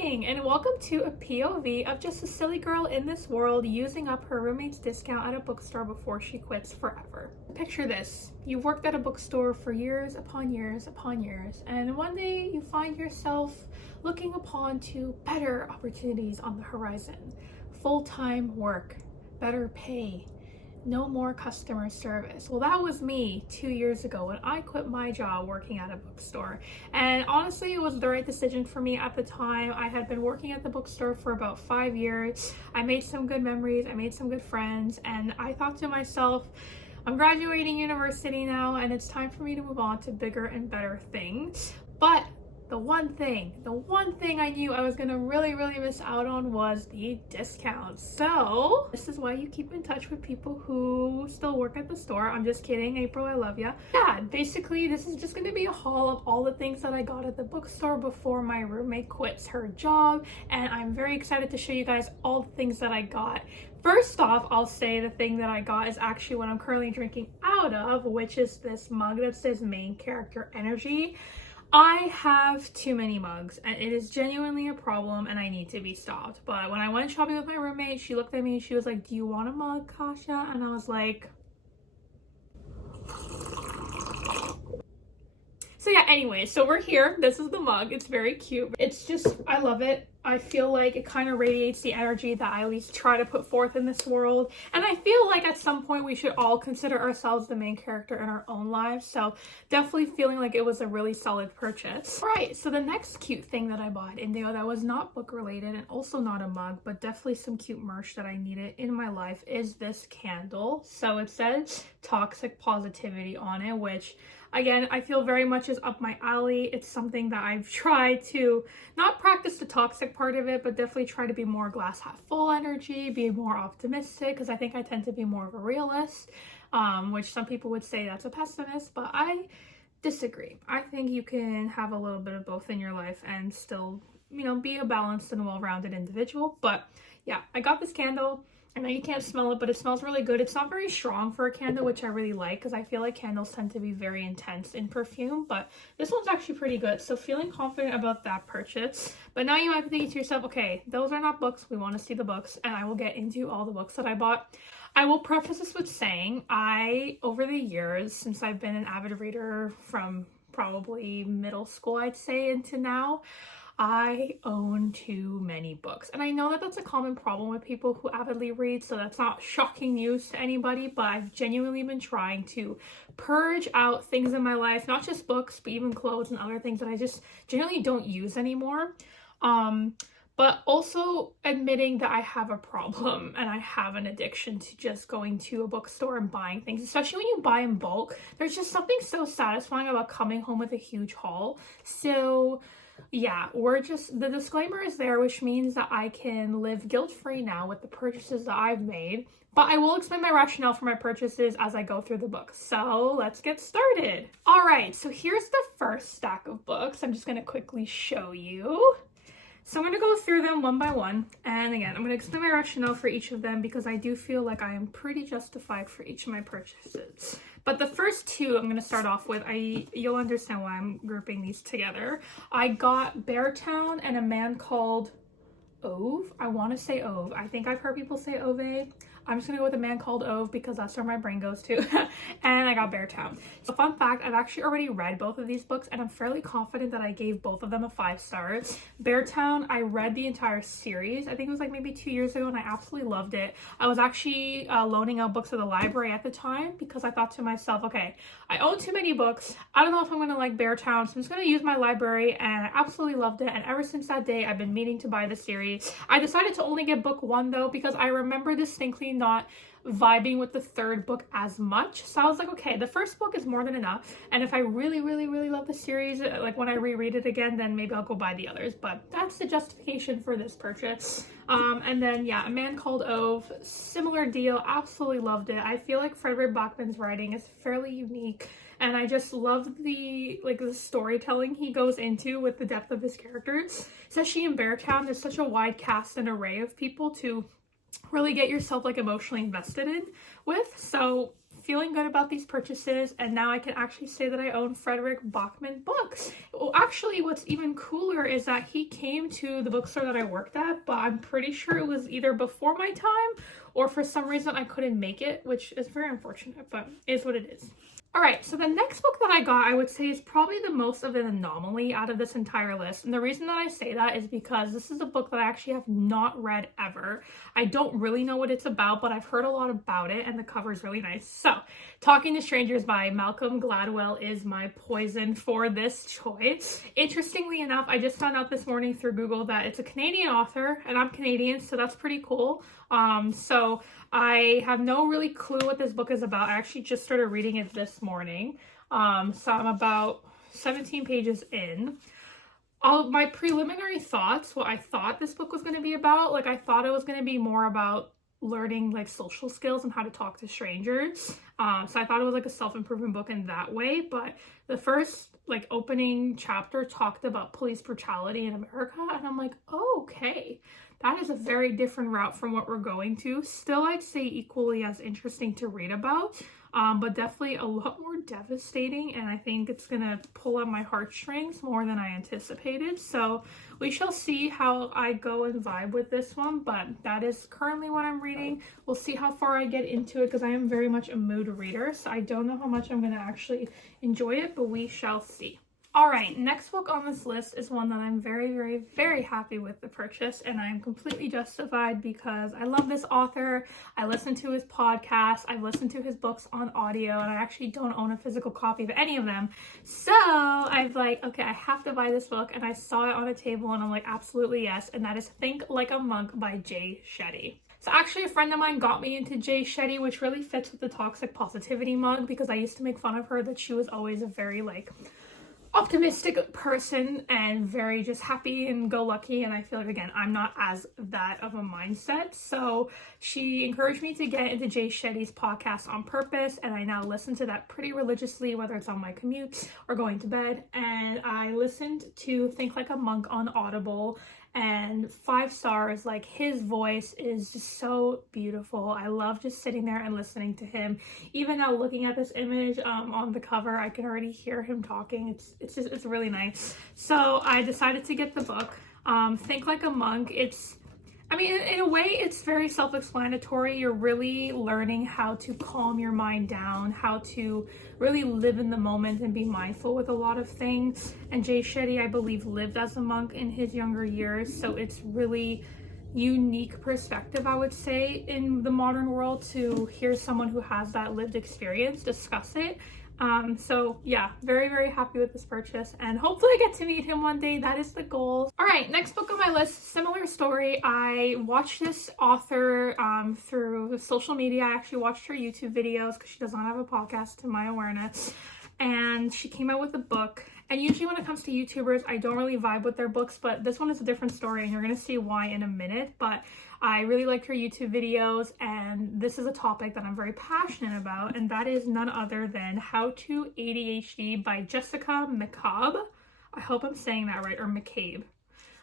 morning and welcome to a POV of just a silly girl in this world using up her roommate's discount at a bookstore before she quits forever. Picture this. You've worked at a bookstore for years upon years upon years, and one day you find yourself looking upon to better opportunities on the horizon. Full-time work, better pay, no more customer service. Well, that was me 2 years ago when I quit my job working at a bookstore. And honestly, it was the right decision for me at the time. I had been working at the bookstore for about 5 years. I made some good memories, I made some good friends, and I thought to myself, I'm graduating university now and it's time for me to move on to bigger and better things. But the one thing I knew I was gonna really miss out on was the discounts. So this is why you keep in touch with people who still work at the store. I'm just kidding, April, I love ya. Yeah, basically this is just gonna be a haul of all the things that I got at the bookstore before my roommate quits her job, and I'm very excited to show you guys all the things that I got. First off, I'll say the thing that I got is actually what I'm currently drinking out of, which is this mug that says main character energy. I have too many mugs and it is genuinely a problem and I need to be stopped. But when I went shopping with my roommate, she looked at me and she was like, "Do you want a mug, Kasia?" And I was like, so yeah, anyway, so we're here. This is the mug. It's very cute. It's just, I love it. I feel like it kind of radiates the energy that I at least try to put forth in this world. And I feel like at some point we should all consider ourselves the main character in our own lives. So definitely feeling like it was a really solid purchase. Right, so the next cute thing that I bought, Indigo, that was not book related and also not a mug, but definitely some cute merch that I needed in my life, is this candle. So it says toxic positivity on it, which again, I feel very much is up my alley. It's something that I've tried to not practice the toxic part of it, but definitely try to be more glass half full energy, be more optimistic, because I think I tend to be more of a realist, which some people would say that's a pessimist, but I disagree. I think you can have a little bit of both in your life and still, you know, be a balanced and well-rounded individual. But yeah, I got this candle. I know you can't smell it, but it smells really good. It's not very strong for a candle, which I really like because I feel like candles tend to be very intense in perfume, but this one's actually pretty good. So feeling confident about that purchase. But now you might be thinking to yourself, okay, those are not books. We want to see the books, and I will get into all the books that I bought. I will preface this with saying over the years, since I've been an avid reader from probably middle school, I'd say, into now, I own too many books. And I know that that's a common problem with people who avidly read, so that's not shocking news to anybody, but I've genuinely been trying to purge out things in my life, not just books, but even clothes and other things that I just generally don't use anymore. But also admitting that I have a problem and I have an addiction to just going to a bookstore and buying things, especially when you buy in bulk. There's just something so satisfying about coming home with a huge haul. So yeah, the disclaimer is there, which means that I can live guilt-free now with the purchases that I've made, but I will explain my rationale for my purchases as I go through the books. So let's get started. All right, so here's the first stack of books. I'm just going to quickly show you. So I'm going to go through them one by one, and again, I'm going to explain my rationale for each of them because I do feel like I am pretty justified for each of my purchases. But the first two I'm going to start off with, you'll understand why I'm grouping these together. I got Beartown and A Man Called Ove. I want to say Ove. I think I've heard people say Ove. I'm just going to go with A Man Called Ove because that's where my brain goes to. And I got Beartown. So fun fact, I've actually already read both of these books and I'm fairly confident that I gave both of them a 5 stars. Beartown, I read the entire series. I think it was like maybe 2 years ago and I absolutely loved it. I was actually loaning out books at the library at the time because I thought to myself, okay, I own too many books. I don't know if I'm going to like Beartown, so I'm just going to use my library, and I absolutely loved it. And ever since that day, I've been meaning to buy the series. I decided to only get book 1 though because I remember distinctly not vibing with the third book as much. So I was like, okay, the first book is more than enough, and if I really love the series, like when I reread it again, then maybe I'll go buy the others. But that's the justification for this purchase. And then yeah, A Man Called Ove, similar deal, absolutely loved it. I feel like Frederick Bachman's writing is fairly unique, and I just love the storytelling he goes into with the depth of his characters. Especially in Beartown, there's such a wide cast and array of people to really get yourself like emotionally invested in with. So feeling good about these purchases, and now I can actually say that I own Frederick Bachman books. Well, actually, what's even cooler is that he came to the bookstore that I worked at, but I'm pretty sure it was either before my time or for some reason I couldn't make it, which is very unfortunate, but it is what it is. All right, so the next book that I got, I would say, is probably the most of an anomaly out of this entire list. And the reason that I say that is because this is a book that I actually have not read ever. I don't really know what it's about, but I've heard a lot about it, and the cover is really nice. So, Talking to Strangers by Malcolm Gladwell is my poison for this choice. Interestingly enough, I just found out this morning through Google that it's a Canadian author, and I'm Canadian, so that's pretty cool. So I have no really clue what this book is about. I actually just started reading it this morning. So I'm about 17 pages in. My preliminary thoughts, what I thought this book was going to be about, like I thought it was going to be more about learning like social skills and how to talk to strangers. So I thought it was like a self-improvement book in that way, but the first like opening chapter talked about police brutality in America, and I'm like, oh, okay, that is a very different route from what we're going to. Still, I'd say equally as interesting to read about, but definitely a lot more devastating, and I think it's gonna pull at my heartstrings more than I anticipated. So we shall see how I go and vibe with this one, but that is currently what I'm reading. We'll see how far I get into it, because I am very much a mood reader, so I don't know how much I'm gonna actually enjoy it, but we shall see. All right, next book on this list is one that I'm very, very, very happy with the purchase, and I'm completely justified because I love this author. I listen to his podcast, I've listened to his books on audio, and I actually don't own a physical copy of any of them. So I've like, okay, I have to buy this book, and I saw it on a table, and I'm like, absolutely yes, and that is Think Like a Monk by Jay Shetty. So actually a friend of mine got me into Jay Shetty, which really fits with the toxic positivity mug, because I used to make fun of her that she was always a very like optimistic person and very just happy and go lucky, and I feel like, again, I'm not as that of a mindset. So she encouraged me to get into Jay Shetty's podcast on purpose, and I now listen to that pretty religiously, whether it's on my commute or going to bed. And I listened to Think Like a Monk on Audible, and 5 stars. Like, his voice is just so beautiful. I love just sitting there and listening to him. Even now, looking at this image on the cover, I can already hear him talking. It's really nice. So I decided to get the book. Think Like a Monk. I mean, in a way, it's very self-explanatory. You're really learning how to calm your mind down, how to really live in the moment and be mindful with a lot of things. And Jay Shetty, I believe, lived as a monk in his younger years, so it's really unique perspective, I would say, in the modern world to hear someone who has that lived experience discuss it. So yeah, very, very happy with this purchase, and hopefully I get to meet him one day. That is the goal. All right, next book on my list, similar story. I watched this author through social media. I actually watched her YouTube videos because she does not have a podcast, to my awareness, and she came out with a book. And usually when it comes to YouTubers, I don't really vibe with their books, but this one is a different story, and you're gonna see why in a minute. But I really liked her YouTube videos, and this is a topic that I'm very passionate about, and that is none other than How to ADHD by Jessica McCabe. I hope I'm saying that right, or McCabe.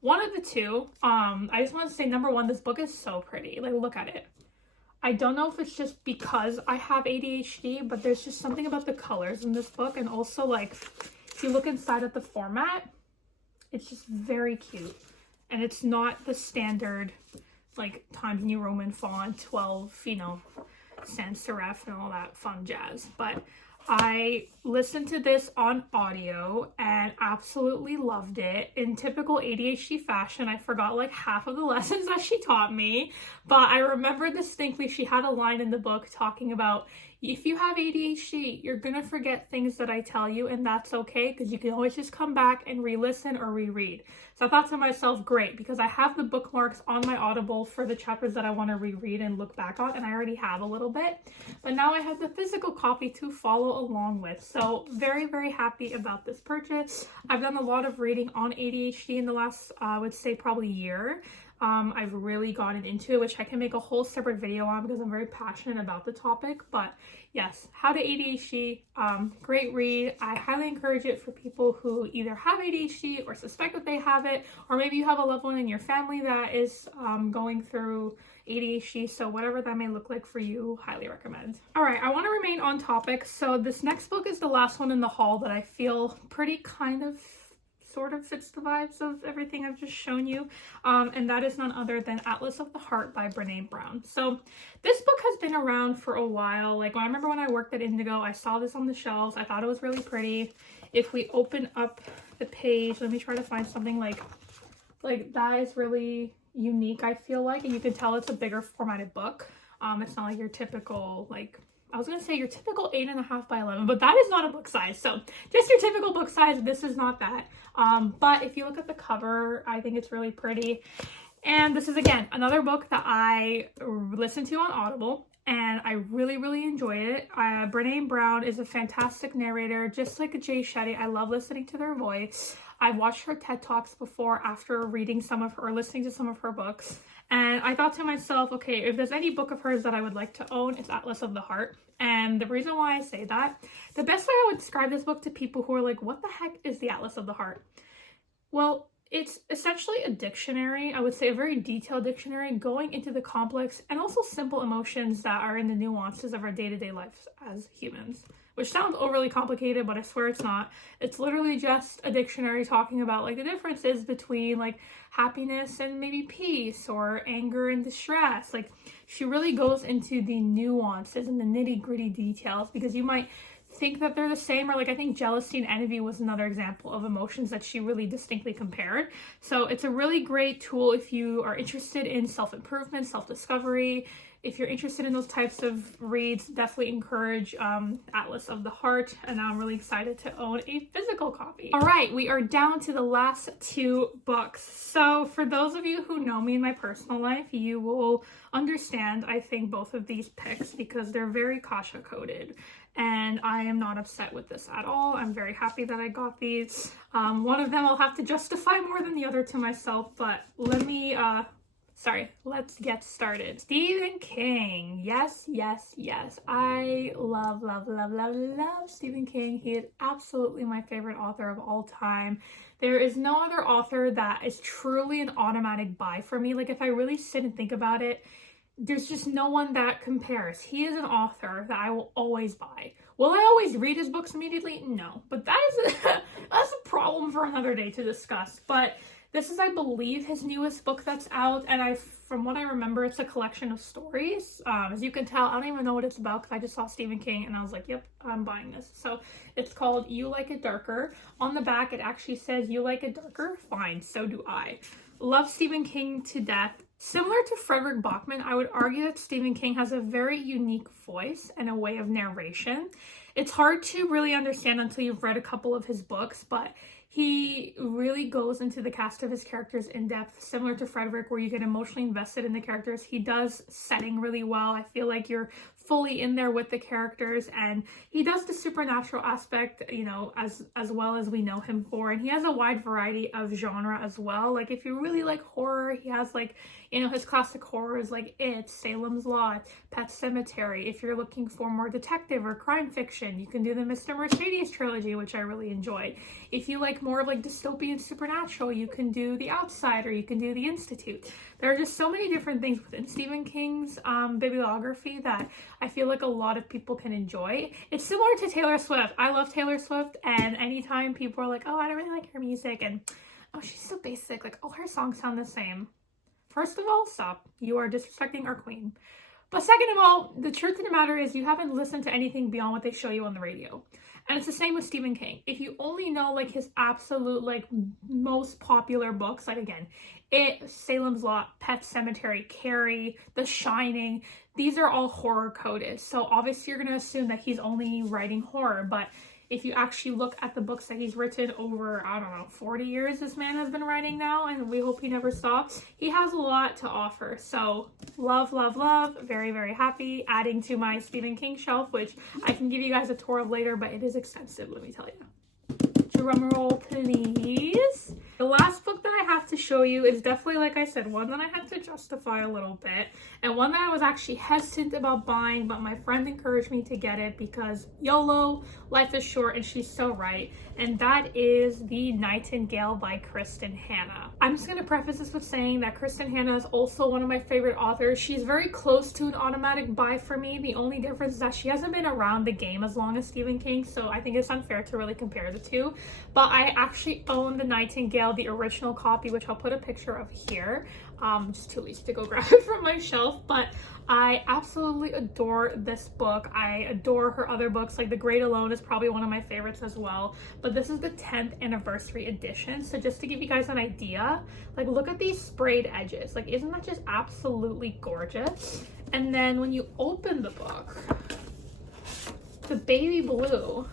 One of the two. I just want to say, number one, this book is so pretty. Like, look at it. I don't know if it's just because I have ADHD, but there's just something about the colors in this book, and also, like, if you look inside at the format, it's just very cute. And it's not the standard, like, Times New Roman font, 12, sans serif and all that fun jazz. But I listened to this on audio and absolutely loved it. In typical ADHD fashion, I forgot like half of the lessons that she taught me, but I remember distinctly she had a line in the book talking about, if you have ADHD, you're gonna forget things that I tell you, and that's okay, because you can always just come back and re-listen or reread. So I thought to myself, great, because I have the bookmarks on my Audible for the chapters that I want to reread and look back on, and I already have a little bit, but now I have the physical copy to follow along with. So very, very happy about this purchase. I've done a lot of reading on ADHD in the last, I would say, probably year. I've really gotten into it, which I can make a whole separate video on because I'm very passionate about the topic. But yes, How to ADHD, great read. I highly encourage it for people who either have ADHD or suspect that they have it, or maybe you have a loved one in your family that is going through ADHD. So whatever that may look like for you, highly recommend. All right, I want to remain on topic. So this next book is the last one in the haul that I feel pretty kind of sort of fits the vibes of everything I've just shown you, and that is none other than Atlas of the Heart by Brené Brown. So this book has been around for a while. Like, I remember when I worked at Indigo, I saw this on the shelves. I thought it was really pretty. If we open up the page, let me try to find something like that is really unique, I feel like, and you can tell it's a bigger formatted book. It's not like your typical, like, I was going to say your typical 8.5 by 11, but that is not a book size. So just your typical book size. This is not that. But if you look at the cover, I think it's really pretty. And this is, again, another book that I listened to on Audible, and I really, really enjoyed it. Brené Brown is a fantastic narrator, just like Jay Shetty. I love listening to their voice. I've watched her TED Talks before after reading some of her, or listening to some of her books. And I thought to myself, okay, if there's any book of hers that I would like to own, it's Atlas of the Heart. And the reason why I say that, the best way I would describe this book to people who are like, what the heck is the Atlas of the Heart? Well, it's essentially a dictionary, I would say a very detailed dictionary, going into the complex and also simple emotions that are in the nuances of our day-to-day lives as humans. Which sounds overly complicated, but I swear it's not. It's literally just a dictionary talking about like the differences between like happiness and maybe peace, or anger and distress. Like, she really goes into the nuances and the nitty-gritty details, because you might think that they're the same, or like I think jealousy and envy was another example of emotions that she really distinctly compared. So it's a really great tool if you are interested in self-improvement, self-discovery. If you're interested in those types of reads, definitely encourage Atlas of the Heart, and now I'm really excited to own a physical copy. All right, we are down to the last two books. So for those of you who know me in my personal life, you will understand, I think, both of these picks because they're very Kasia coded. And I am not upset with this at all. I'm very happy that I got these. One of them I'll have to justify more than the other to myself, but let's get started. Stephen King. Yes, yes, yes. I love, love, love, love, love Stephen King. He is absolutely my favorite author of all time. There is no other author that is truly an automatic buy for me. Like, if I really sit and think about it, there's just no one that compares. He is an author that I will always buy. Will I always read his books immediately? No. But that's a problem for another day to discuss. But this is, I believe, his newest book that's out, and from what I remember, it's a collection of stories. As you can tell, I don't even know what it's about because I just saw Stephen King and I was like, yep, I'm buying this. So it's called You Like It Darker. On the back, it actually says, you like it darker? Fine, so do I. Love Stephen King to death. Similar to Frederick Bachman, I would argue that Stephen King has a very unique voice and a way of narration. It's hard to really understand until you've read a couple of his books, but he really goes into the cast of his characters in depth, similar to Frederick, where you get emotionally invested in the characters. He does setting really well. I feel like you're fully in there with the characters, and he does the supernatural aspect, you know, as well as we know him for. And he has a wide variety of genre as well. Like, if you really like horror, he has, like, you know, his classic horrors like It, Salem's Lot, Pet Sematary. If you're looking for more detective or crime fiction, you can do the Mr. Mercedes trilogy, which I really enjoyed. If you like more of like dystopian supernatural, you can do The Outsider, you can do The Institute. There are just so many different things within Stephen King's bibliography that I feel like a lot of people can enjoy. It's similar to Taylor Swift. I love Taylor Swift, and anytime people are like, oh, I don't really like her music, and oh, she's so basic, like all her songs sound the same. First of all, stop. You are disrespecting our queen. But second of all, the truth of the matter is you haven't listened to anything beyond what they show you on the radio. And it's the same with Stephen King. If you only know like his absolute like most popular books, like again, It, Salem's Lot, Pet Sematary, Carrie, The Shining, these are all horror coded. So obviously you're going to assume that he's only writing horror, but if you actually look at the books that he's written over, I don't know, 40 years this man has been writing now, and we hope he never stops, he has a lot to offer. So love, love, love. Very, very happy. Adding to my Stephen King shelf, which I can give you guys a tour of later, but it is extensive, let me tell you. Drum roll, please. The last book that I have to show you is definitely, like I said, one that I had to justify a little bit, and one that I was actually hesitant about buying, but my friend encouraged me to get it because YOLO, life is short, and she's so right, and that is The Nightingale by Kristen Hanna. I'm just going to preface this with saying that Kristen Hanna is also one of my favorite authors. She's very close to an automatic buy for me. The only difference is that she hasn't been around the game as long as Stephen King, so I think it's unfair to really compare the two. But I actually own The Nightingale, the original copy, which I'll put a picture of here. Just too lazy to go grab it from my shelf, but I absolutely adore this book. I adore her other books, like The Great Alone is probably one of my favorites as well, but this is the 10th anniversary edition. So just to give you guys an idea, like look at these sprayed edges. Like, isn't that just absolutely gorgeous? And then when you open the book, the baby blue,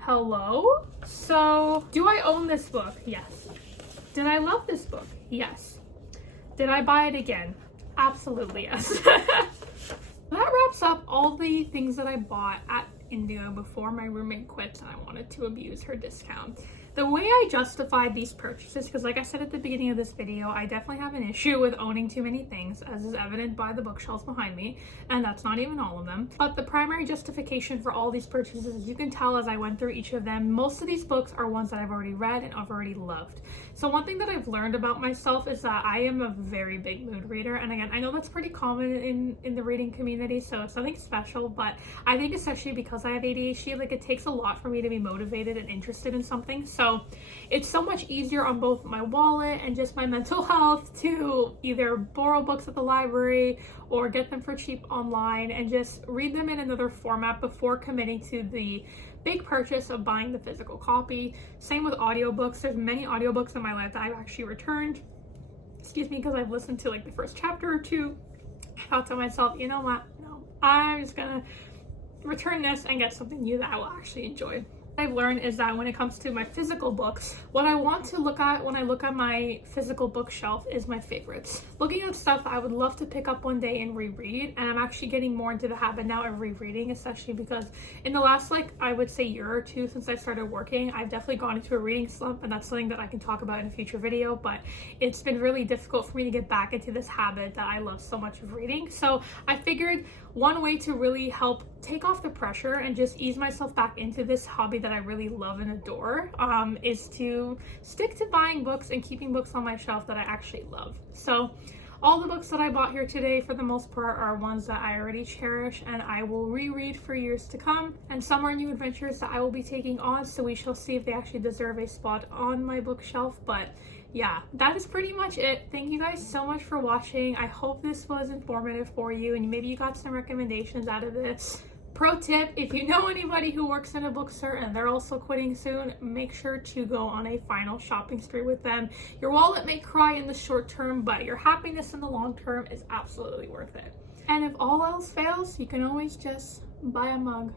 hello? So, do I own this book? Yes. Did I love this book? Yes. Did I buy it again? Absolutely yes. That wraps up all the things that I bought at Indigo before my roommate quit and I wanted to abuse her discount. The way I justified these purchases, because like I said at the beginning of this video, I definitely have an issue with owning too many things, as is evident by the bookshelves behind me, and that's not even all of them. But the primary justification for all these purchases, as you can tell as I went through each of them, most of these books are ones that I've already read and I've already loved. So one thing that I've learned about myself is that I am a very big mood reader, and again, I know that's pretty common in the reading community, so it's nothing special, but I think especially because I have ADHD, like it takes a lot for me to be motivated and interested in something. So it's so much easier on both my wallet and just my mental health to either borrow books at the library or get them for cheap online and just read them in another format before committing to the big purchase of buying the physical copy. Same with audiobooks. There's many audiobooks in my life that I've actually returned, because I've listened to like the first chapter or two. I thought to myself, you know what, no, I'm just gonna return this and get something new that I will actually enjoy. What I've learned is that when it comes to my physical books, what I want to look at when I look at my physical bookshelf is my favorites. Looking at stuff I would love to pick up one day and reread, and I'm actually getting more into the habit now of rereading, especially because in the last, like, I would say year or two since I started working, I've definitely gone into a reading slump, and that's something that I can talk about in a future video, but it's been really difficult for me to get back into this habit that I love so much of reading. So I figured one way to really help take off the pressure and just ease myself back into this hobby that I really love and adore is to stick to buying books and keeping books on my shelf that I actually love. So all the books that I bought here today, for the most part, are ones that I already cherish and I will reread for years to come. And some are new adventures that I will be taking on, so we shall see if they actually deserve a spot on my bookshelf. But yeah, that is pretty much it. Thank you guys so much for watching. I hope this was informative for you and maybe you got some recommendations out of this. Pro tip, if you know anybody who works in a bookstore and they're also quitting soon, make sure to go on a final shopping spree with them. Your wallet may cry in the short term, but your happiness in the long term is absolutely worth it. And if all else fails, you can always just buy a mug.